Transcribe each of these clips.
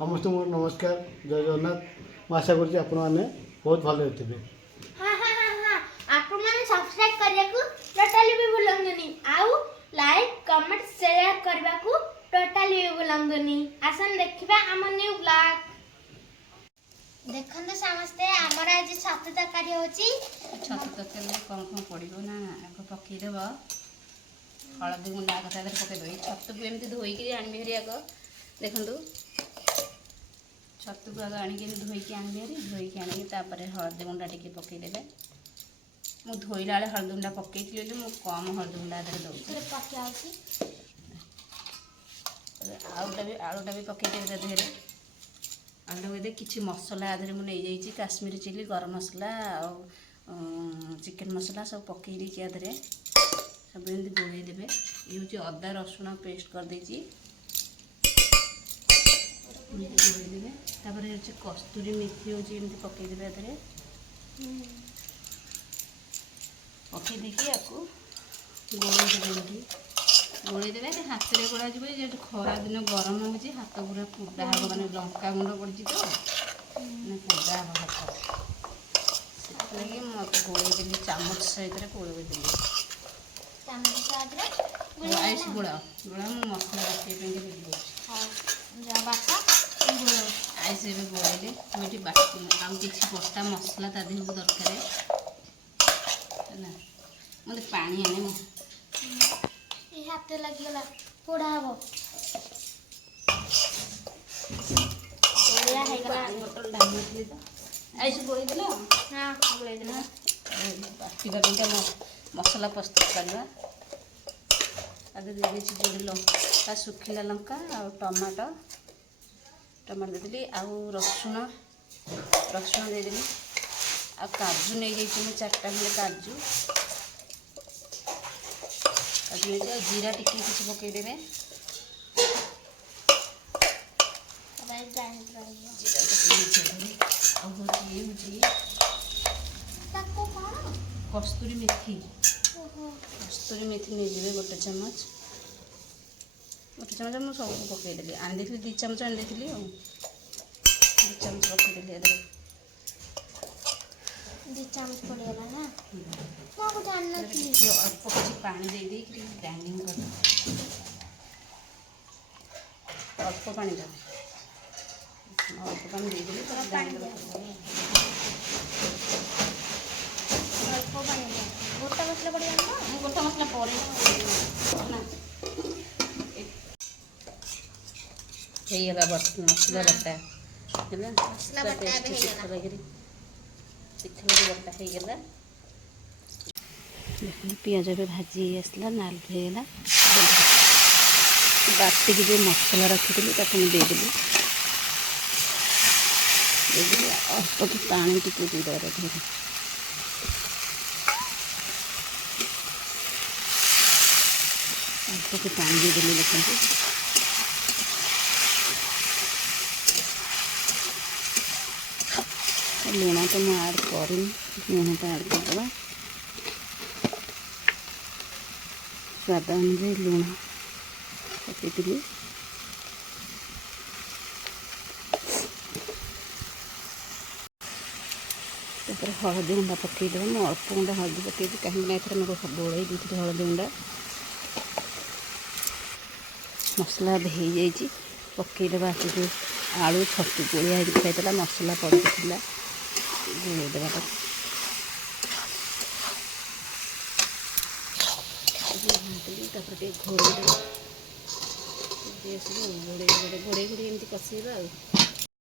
समस्त नमस्कार जय जगन्नाथ। आशा करुँच आपण मैंने बहुत भले थे। हाँ हाँ हाँ हाँ आपण मैंने सब्सक्राइब करने को टोटली भी भूलंगुनी आउ लाइक कमेंट शेयर करने को टोटली भी भूलंगुनी। आसन देखिबा हम न्यू ब्लॉग देखंदे समस्ते हमर आज छत तरकारी होची। छत तरकारी कौन पड़ो ना आग पकईदेव हलदी गुंडा आग तादेह पकईदेव छतु को एमती धोईक आनबी हरी आग देखु छतु को आग आणिक धोईक आनबी हरी धोईक आणिक हलदी गुंडा टी पकईदेवे मु धोईला बेले हलदी गुंडा पकई कम हलदी गुंडा दौर आलूटा भी पकईदेवे देहरे आलू किसी मसला आधे मुझे काश्मीरी चिली गरम मसला चिकेन मसला सब पकई आधे सब एमती गोलैदेवे। ये हूँ अदा रसुण पेस्ट करदे गोलैदेवे तापर हूँ कस्तूरी मेथी हूँ एमती पकईदेवे आधे पकई देखिए आपको गोलैदेवे गोलैदेवे हाथ में गोला जो खरा दिन गरम हो हाथ पूरा पोड़ा हे मैंने लंका गुंड पड़ी तो पोड़ा हे हाथ से मत गोलैदेली चामच सहित गोलैदेली आइस गोला गोला मसला आइस गोलैले मुझे आउ कि बटा मसला तादेह को दरकार मत पानी आने हाथ लगिगला पोड़ा हम बोतल ढाली आइस गोलैदेल हाँ गोलैदेल बाटा मसला प्रस्तुत करवा आगे दे जोड़े लंका सुखिला लंका आ टमाटो देदेली आउ रसुण देदेली आ काजू नहीं जाइए 4टा खंडे काजू जीरा टिके किसी पकईदेवे कस्तूरी मेथी नहीं गोटे चामच मुझे सब पकईदेली आनी 2 चामच आनी 2 चामच पकईदेली 2 चामच पड़ेगा ना को जानना अल्प किसी पानी दे ग्राइंडिंग कर अल्प पानी दे अल्प पानी दे ग्राइंड अल्प पानी गोटा मसला पड़ेगा ना गोटा मसला पड़े मसला बटा मसला बटा बटा होगला पिंज भी भाजी आसला नाल होगा बाटिक जो मसला रखी देदेली अल्प पानी टी देदेव अल्प पानी देदेली देखते लुण तो मुझे आड कर लुण तो आड करदे स्वाद अनुसार लुण पकईली हलदी गुंडा पकईदेव मुझे अल्प गुंडा हलदी पकई कहीं एथर गोलई दी हलदी गुंडा मसला हो जाइए पकईदेव जो आलू छतु गोलिया खाई मसला पड़ी गोलैदेवा घोड़े घोड़े एमती कसेबा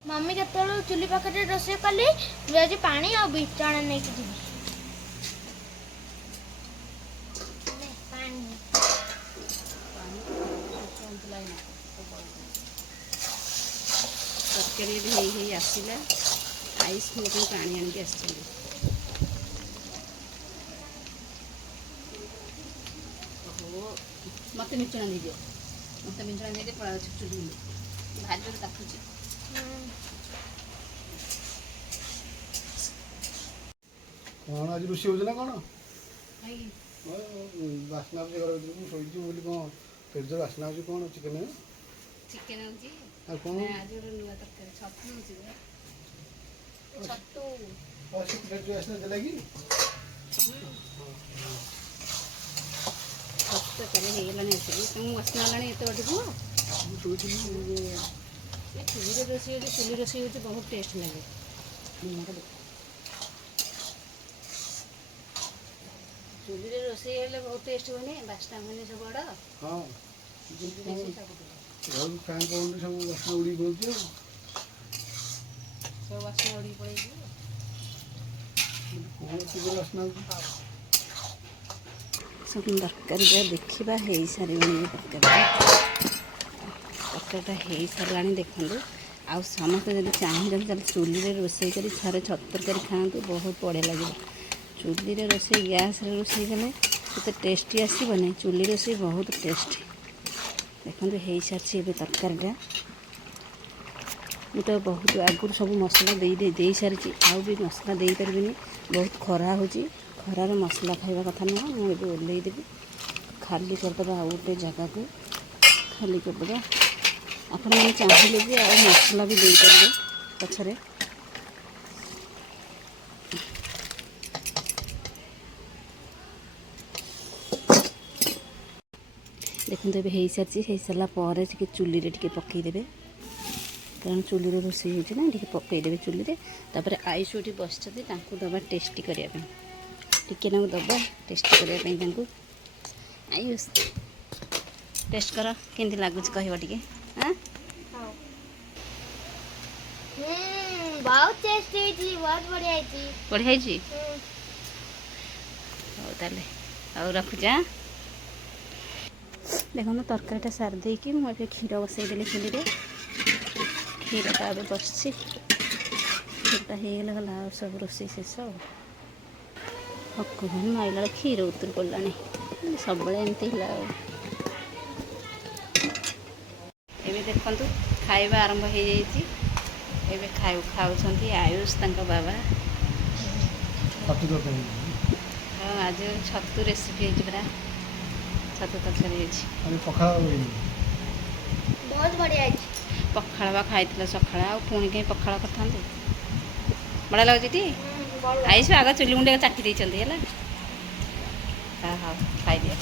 मम्मी केत चुली पाखे रोषे कली मुझे पानी और बीटाण नहीं जी तरकारी आसला आइस पानी आणिक आस मत मिचुणा दीजिए मत मिचुणा दे पड़ा चुली भाजी ताकुच कौन आज रोषे हो कौन बास्ना घर शोची कौन पेट बास्ना हो कौन चिकेन चिकेन ଆଉ କ'ଣ ଆଜି ଗୋଟେ ନୂଆ ତରକାରୀ ଛତୁ ହେଉଛି ଛତୁ ସେ ପ୍ଲେଟ୍ ଆସିଲା ଦେଲା କି ଛତୁ ତରକାରୀ ହେଇଗଲାଣି ଆସିକି ତୁମ ମସଲା ହେଲାଣି ଏତେ ବାଟିକୁ ଚୁଲିରେ ରୋଷେଇ ହେଉଛି ଚୁଲି ରୋଷେଇ ହେଉଛି ବହୁତ ଟେଷ୍ଟ ଲାଗେ ଚୁଲିରେ ରୋଷେଇ ହେଲେ ବହୁତ ଟେଷ୍ଟ ହୁଏନି ବାସ୍ନା ହୁଏନି ସବୁଆଡ଼ ହଁ ଚୁଲି ରୋଷେଇ ସବୁଠୁ ଘରକୁ ଫ୍ୟାନ୍ ପବନରେ ସବୁ ବାସ୍ନା ଉଡ଼ିକି ପଡ଼ୁଛି ଆଉ ସବୁ ବାସ୍ନା ଉଡ଼ିକି ପଳେଇଯିବ କ'ଣ ଚୁଲି ବାସ୍ନା ହେଉଛି ସବୁ ତରକାରୀଟା ଦେଖିବା ହେଇସାରିବଣି ତରକାରୀଟା ହେଇସାରିଲାଣି ଦେଖନ୍ତୁ ଆଉ ସମସ୍ତେ ଯଦି ଚାହିଁଛନ୍ତି ତାହେଲେ ଚୁଲିରେ ରୋଷେଇ କରି ଥରେ ଛତୁ ତରକାରୀ ଖାଆନ୍ତୁ ବହୁତ ବଢ଼ିଆ ଲାଗିବ ଚୁଲିରେ ରୋଷେଇ ଗ୍ୟାସ୍ରେ ରୋଷେଇ କଲେ ଏତେ ଟେଷ୍ଟି ଆସିବନି ଚୁଲି ରୋଷେଇ ବହୁତ ଟେଷ୍ଟି ଦେଖନ୍ତୁ ହେଇସାରିଛି ଏବେ ତରକାରୀଟା ମୁଁ ତ ବହୁତ ଆଗରୁ ସବୁ ମସଲା ଦେଇ ସାରିଛି ଆଉ ବି ମସଲା ଦେଇପାରିବିନି ବହୁତ ଖରା ହେଉଛି ଖରାରେ ମସଲା ଖାଇବା କଥା ନୁହଁ ମୁଁ ଏବେ ଓହ୍ଲେଇ ଦେବି ଖାଲି କରିଦେବା ଆଉ ଗୋଟେ ଜାଗାକୁ ଖାଲି କରିଦେବା ଆପଣମାନେ ଚାହିଁଲେ ବି ଆଉ ମସଲା ବି ଦେଇପାରିବେ ପଛରେ ଦେଖନ୍ତୁ ଏବେ ହେଇସାରିଛି ହେଇସାରିଲା ପରେ ଟିକେ ଚୁଲିରେ ଟିକେ ପକାଇଦେବେ କାରଣ ଚୁଲିରେ ରୋଷେଇ ହେଉଛି ନା ଟିକେ ପକାଇଦେବେ ଚୁଲିରେ ତାପରେ ଆୟୁଷ ଏଠି ବସିଛନ୍ତି ତାଙ୍କୁ ଦେବା ଟେଷ୍ଟି କରିବା ପାଇଁ ଟିକେ ନାକୁ ଦେବା ଟେଷ୍ଟି କରିବା ପାଇଁ ତାଙ୍କୁ ଆୟୁଷ ଟେଷ୍ଟ କର କେମିତି ଲାଗୁଛି କହିବ ଟିକେ ହଁ ବହୁତ ଟେଷ୍ଟ ହେଇଛି ବହୁତ ବଢ଼ିଆ ହେଇଛି ବଢ଼ିଆ ହେଇଛି ହଉ ତାହେଲେ ଆଉ ରଖୁଛି ଦେଖନ୍ତୁ ତରକାରୀଟା ସାରି ଦେଇକି ମୁଁ ଏବେ କ୍ଷୀର ବସାଇଦେଲି ଚୁଲିରେ କ୍ଷୀରଟା ଏବେ ବସିଛି କ୍ଷୀରଟା ହେଇଗଲେ ଗଲା ଆଉ ସବୁ ରୋଷେଇ ଶେଷ ହକୁମାନେ ମାଇଲା ବେଳେ କ୍ଷୀର ଉତୁରି ପଡ଼ିଲାଣି ସବୁବେଳେ ଏମିତି ହେଲା ଆଉ ଏବେ ଦେଖନ୍ତୁ ଖାଇବା ଆରମ୍ଭ ହେଇଯାଇଛି ଏବେ ଖାଉଛନ୍ତି ଆୟୁଷ ତାଙ୍କ ବାବା ଛତୁ ତରକାରୀ ହଁ ଆଜି ଛତୁ ରେସିପି ହେଇଛି ପୁରା ଛତୁ ତରକାରୀ ହେଇଛି ପଖାଳ ବହୁତ ବଢ଼ିଆ ହେଇଛି ପଖାଳ ବା ଖାଇଥିଲେ ସକାଳେ ଆଉ ପୁଣି କାହିଁ ପଖାଳ କରିଥାନ୍ତି ବଢ଼ିଆ ଲାଗୁଛି ଟି ଆଇସ ଆଗ ଚୁଲି ମୁଣ୍ଡେ ଚାଟି ଦେଇଛନ୍ତି ହେଲା ହଉ ଖାଇଦିଅ